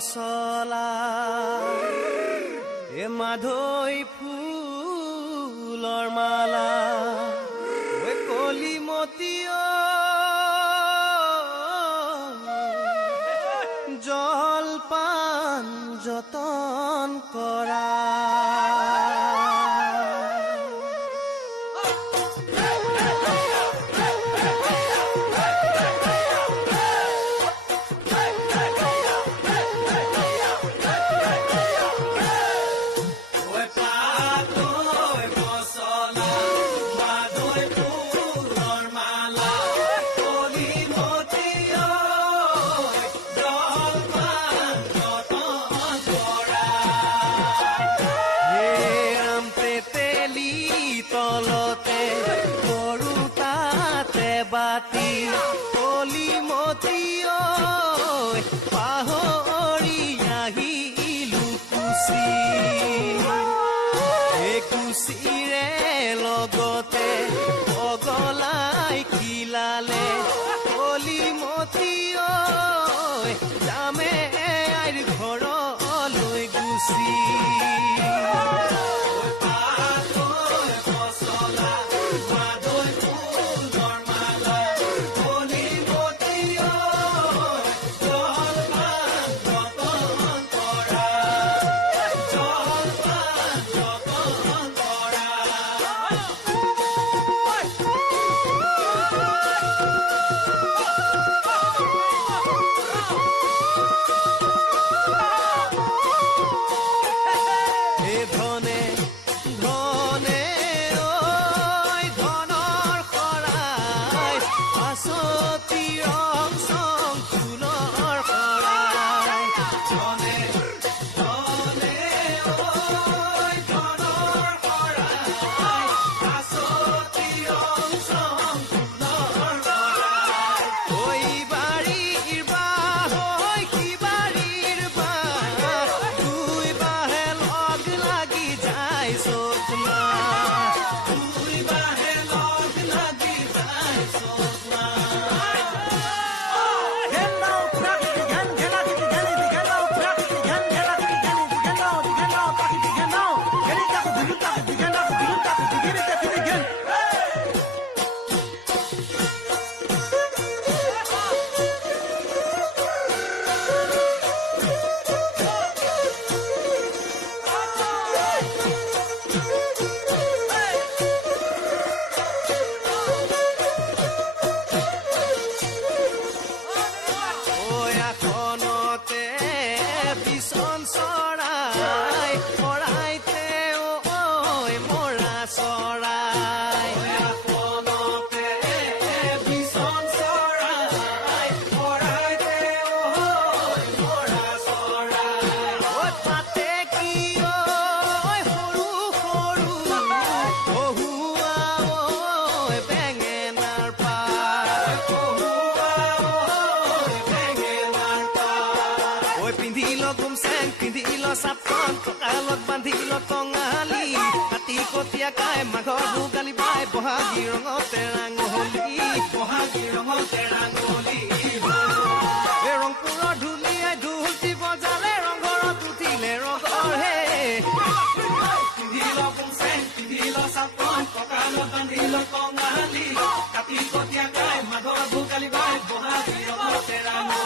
পচলা মাধৈ ফুলৰ মালা কলিমতীয় জলপান যতন কৰা তলতে গৰু তাতে বাতি কলিমতীয় পাহৰি আহিলো কুচি কুচিৰে লগতে পগলাই খিলালে কলিমতীয় যামে আইৰ ঘৰলৈ গুচি চাপন কঁকালত বান্ধিল টঙালি হাতী কটীয়া কাই মাঘৰ ভোগালী বাই বহাগী ৰঙতে ৰাঙলী ৰংপুৰৰ ঢুলীয়াই ঢোলটি বজালে ৰংঘৰত উঠিলে ৰঙৰ হে পিন্ধিল পুংচেং পিন্ধিল চাপন কঁকালত বান্ধিল টঙালি হাতী কটীয়া কাই মাঘৰ ভোগালী বাই বহাগী ৰঙতে ৰাঙলী